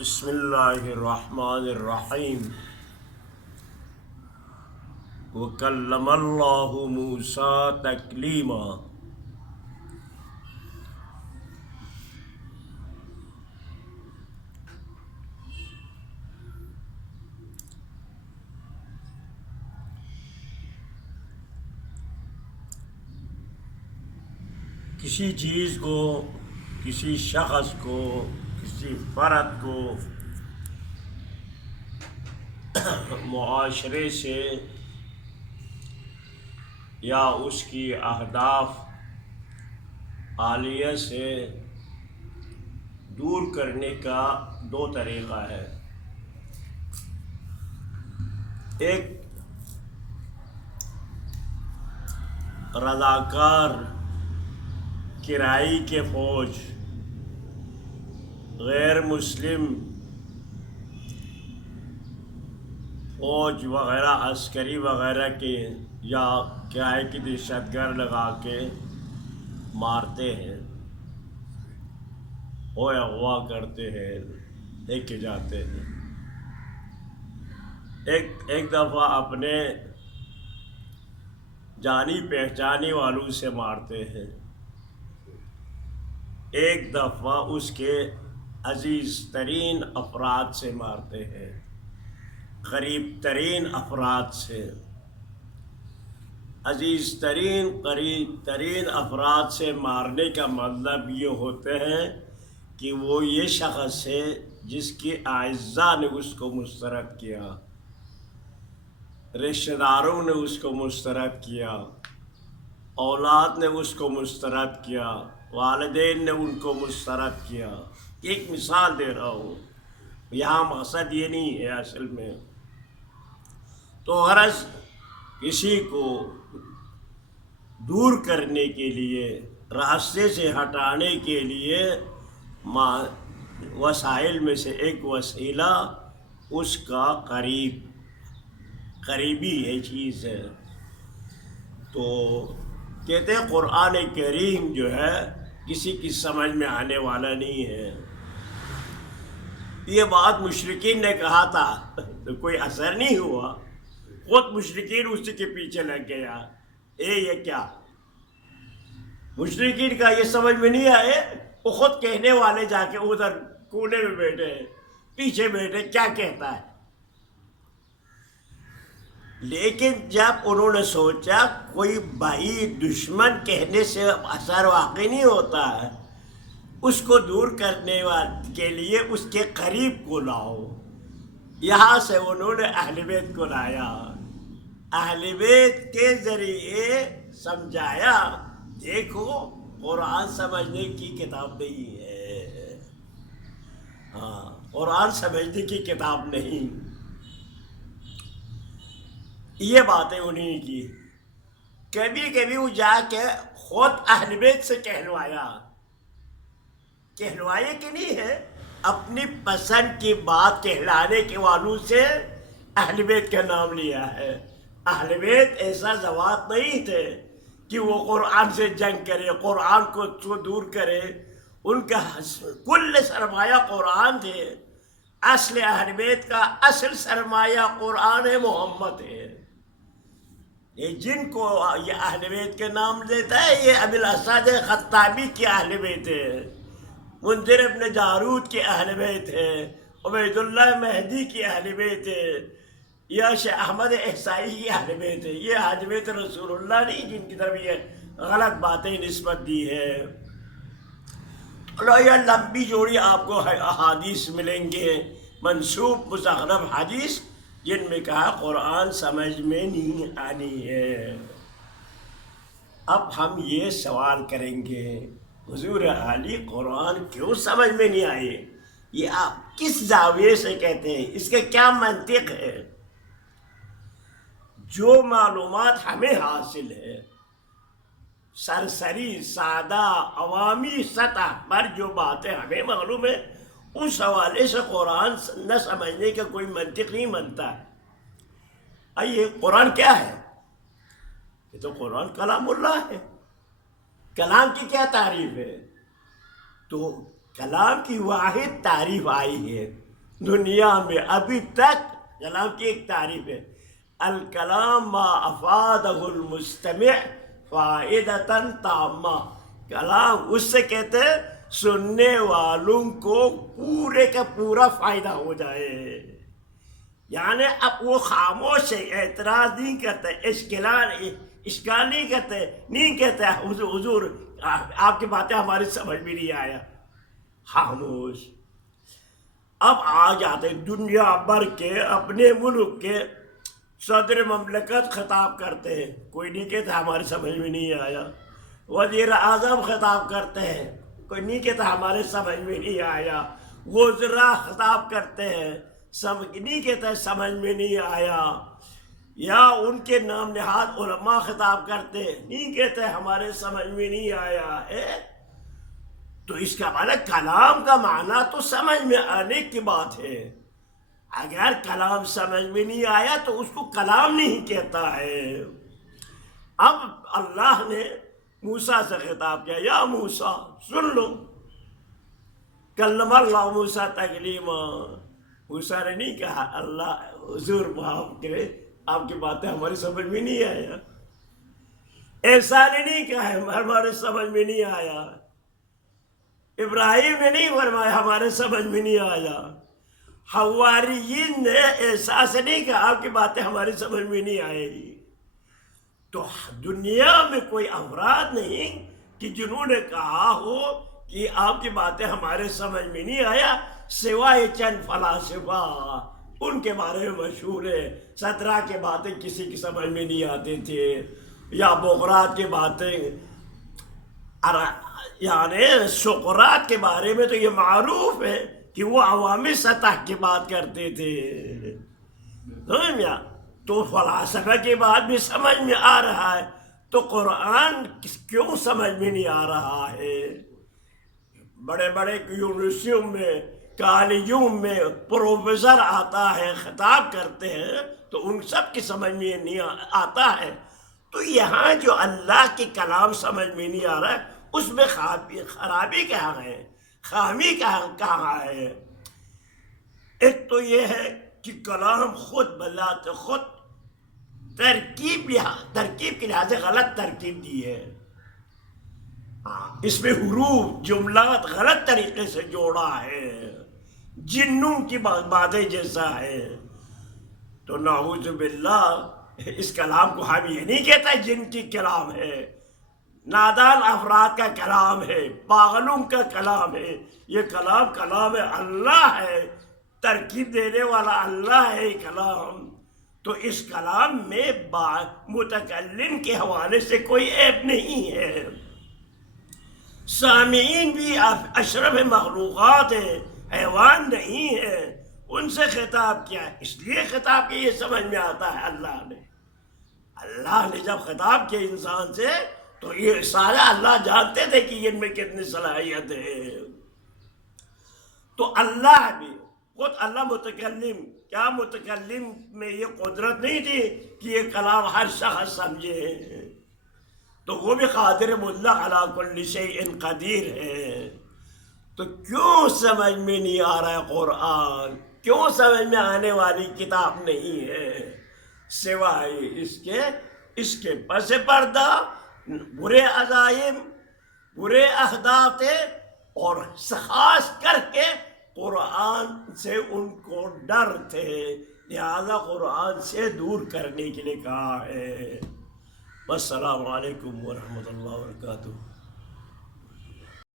بسم اللہ الرحمن الرحیم وکلم اللہ موسیٰ تکلیما۔ کسی چیز کو، کسی شخص کو، کسی فرد کو معاشرے سے یا اس کی اہداف عالیہ سے دور کرنے کا دو طریقہ ہے۔ ایک رضاکار کرائی کے فوج، غیر مسلم فوج وغیرہ، عسکری وغیرہ کے یا کرائے کی دہشت گرد لگا کے مارتے ہیں اور اغوا کرتے ہیں، لے کے جاتے ہیں۔ ایک دفعہ اپنے جانی پہچانی والوں سے مارتے ہیں، ایک دفعہ اس کے عزیز ترین افراد سے مارتے ہیں، قریب ترین افراد سے۔ عزیز ترین، قریب ترین افراد سے مارنے کا مطلب یہ ہوتے ہیں کہ وہ یہ شخص ہے جس کے اعزاء نے اس کو مسترد کیا، رشتہ داروں نے اس کو مسترد کیا، اولاد نے اس کو مسترد کیا، والدین نے ان کو مسترد کیا۔ ایک مثال دے رہا ہوں، یہاں مقصد یہ نہیں ہے اصل میں۔ تو غرض کسی کو دور کرنے کے لیے، راستے سے ہٹانے کے لیے وسائل میں سے ایک وسیلہ اس کا قریبی ہے چیز ہے۔ تو کہتے ہیں قرآن کریم جو ہے کسی کی سمجھ میں آنے والا نہیں ہے۔ یہ بات مشرکین نے کہا تھا تو کوئی اثر نہیں ہوا، خود مشرکین اسی کے پیچھے لگ گیا۔ یہ کیا مشرکین کا یہ سمجھ میں نہیں آئے، وہ خود کہنے والے جا کے ادھر کونے میں بیٹھے، پیچھے بیٹھے، کیا کہتا ہے۔ لیکن جب انہوں نے سوچا کوئی بھائی دشمن کہنے سے اثر واقع نہیں ہوتا ہے، اس کو دور کرنے کے لیے اس کے قریب کو لاؤ، یہاں سے انہوں نے اہل بیت کو لایا، اہل بیت کے ذریعے سمجھایا دیکھو قرآن سمجھنے کی کتاب نہیں ہے، قرآن سمجھنے کی کتاب نہیں۔ یہ باتیں انہیں کی۔ کبھی کبھی وہ جا کے خود اہل بیت سے کہلوایا کہ نہیں ہے، اپنی پسند کی بات کہلانے کے والوں سے اہل بیت کا نام لیا ہے۔ اہل بیت ایسا ذوات نہیں تھے کہ وہ قرآن سے جنگ کرے، قرآن کو دور کرے، ان کا کل سرمایہ قرآن تھے۔ اصل اہل بیت کا اصل سرمایہ قرآن محمد ہے۔ یہ جن کو یہ اہل بیت کے نام دیتا ہے، یہ ابی الاسد خطابی کے اہل بیت ہے، منذر ابن جارود کے اہل بیت ہے، عبید اللہ مہدی کے اہل بیت ہے، یا شیخ احمد احسائی کی اہل بیت ہے۔ یہ اہل بیت رسول اللہ نہیں جن کی طرف یہ غلط باتیں نسبت دی ہے۔ یہ لمبی جوڑی آپ کو احادیث ملیں گے، منسوب مزخرف حدیث، جن میں کہا قرآن سمجھ میں نہیں آنی ہے۔ اب ہم یہ سوال کریں گے حضور علی قرآن کیوں سمجھ میں نہیں آئے؟ یہ آپ کس زاویے سے کہتے ہیں؟ اس کے کیا منطق ہے؟ جو معلومات ہمیں حاصل ہے سرسری سادہ عوامی سطح پر، جو باتیں ہمیں معلوم ہے، اس حوالے سے قرآن نہ سمجھنے کا کوئی منطق نہیں بنتا ہے۔ آئیے قرآن کیا ہے؟ یہ تو قرآن کلام اللہ ہے۔ کلام کی کیا تعریف ہے؟ تو کلام کی واحد تعریف آئی ہے دنیا میں ابھی تک کلام کی ایک تعریف ہے، الکلام ما افادہ المستمع فائدۃ تامہ، کلام اس سے کہتے ہیں سننے والوں کو پورے کا پورا فائدہ ہو جائے، یعنی اب وہ خاموش ہے، اعتراض نہیں کرتے، اشکال نہیں کہتے حضور آپ کی باتیں ہماری سمجھ بھی نہیں آیا، خاموش۔ اب آ جاتے دنیا بھر کے اپنے ملک کے صدر مملکت خطاب کرتے ہیں، کوئی نہیں کہتا ہماری سمجھ میں نہیں آیا، وزیر اعظم خطاب کرتے ہیں، کوئی نہیں کہتا ہمارے سمجھ میں نہیں آیا، وزراء خطاب کرتے ہیں، نہیں کہتا سمجھ میں نہیں آیا، یا ان کے نام نہاد علماء خطاب کرتے ہیں، نہیں کہتے ہمارے سمجھ میں نہیں آیا ہے۔ تو اس کا معنی کلام کا معنی تو سمجھ میں آنے کی بات ہے، اگر کلام سمجھ میں نہیں آیا تو اس کو کلام نہیں کہتا ہے۔ اب اللہ نے موسیٰ سے خطاب کیا، یا موسیٰ سن لو، کلم اللہ موسیٰ تکلیما، موسیٰ نے نہیں کہا اللہ حضور معاف کرے آپ کی باتیں ہماری سمجھ میں نہیں آیا، ایسا نے نہیں کہا ہمارے سمجھ میں نہیں آیا، ابراہیم نے نہیں فرمایا ہمارے سمجھ میں نہیں آیا، حواریین نے ایسا سے نہیں کہا آپ کی باتیں ہماری سمجھ میں نہیں آئے گی۔ تو دنیا میں کوئی افراد نہیں کہ جنہوں نے کہا ہو کہ آپ کی باتیں ہمارے سمجھ میں نہیں آیا، سوائے چند فلاسفہ، ان کے بارے میں مشہور ہے، 17 کے باتیں کسی کی سمجھ میں نہیں آتے تھے، یا بقرات کی باتیں، یعنی سقراط کے بارے میں تو یہ معروف ہے کہ وہ عوامی سطح کی بات کرتے تھے، تو فلاسفہ کی بات بھی سمجھ میں آ رہا ہے، تو قرآن کیوں سمجھ میں نہیں آ رہا ہے؟ بڑے بڑے یونیورسٹیوں میں، کالجوں میں پروفیسر آتا ہے، خطاب کرتے ہیں تو ان سب کی سمجھ میں نہیں آتا ہے، تو یہاں جو اللہ کی کلام سمجھ میں نہیں آ رہا ہے اس میں خرابی کہاں ہے، خامی کہاں ہے؟ ایک تو یہ ہے کہ کلام خود بذات خود ترکیب کے لحاظ سے غلط ترکیب دی ہے، اس میں حروف جملات غلط طریقے سے جوڑا ہے، جنوں کی باتیں جیسا ہے، تو نعوذ باللہ اس کلام کو ہم یہ نہیں کہتا جن کی کلام ہے، نادان افراد کا کلام ہے، پاگلوں کا کلام ہے، یہ کلام اللہ ہے، ترکیب دینے والا اللہ ہے کلام، تو اس کلام میں متکلم کے حوالے سے کوئی عیب نہیں ہے، سامعین بھی اشرف مخلوقات ہیں، حیوان نہیں ہے، ان سے خطاب کیا ہے، اس لیے خطاب کہ یہ سمجھ میں آتا ہے۔ اللہ نے جب خطاب کیا انسان سے تو یہ سارا اللہ جانتے تھے کہ ان میں کتنی صلاحیت ہے، تو اللہ بھی خود اللہ متکلم، کیا متکلم میں یہ قدرت نہیں تھی کہ یہ کلام ہر شخص سمجھے؟ تو وہ بھی قادر مطلق علی کل شیء قدیر ہے، تو کیوں سمجھ میں نہیں آ رہا ہے قرآن؟ کیوں سمجھ میں آنے والی کتاب نہیں ہے؟ سوائے اس کے پس پردہ برے عزائم، برے اہداف تھے، اور خاص کر کے قرآن سے ان کو ڈر تھے، لہذا قرآن سے دور کرنے کے لیے کہا ہے۔ والسلام علیکم ورحمۃ اللہ وبرکاتہ۔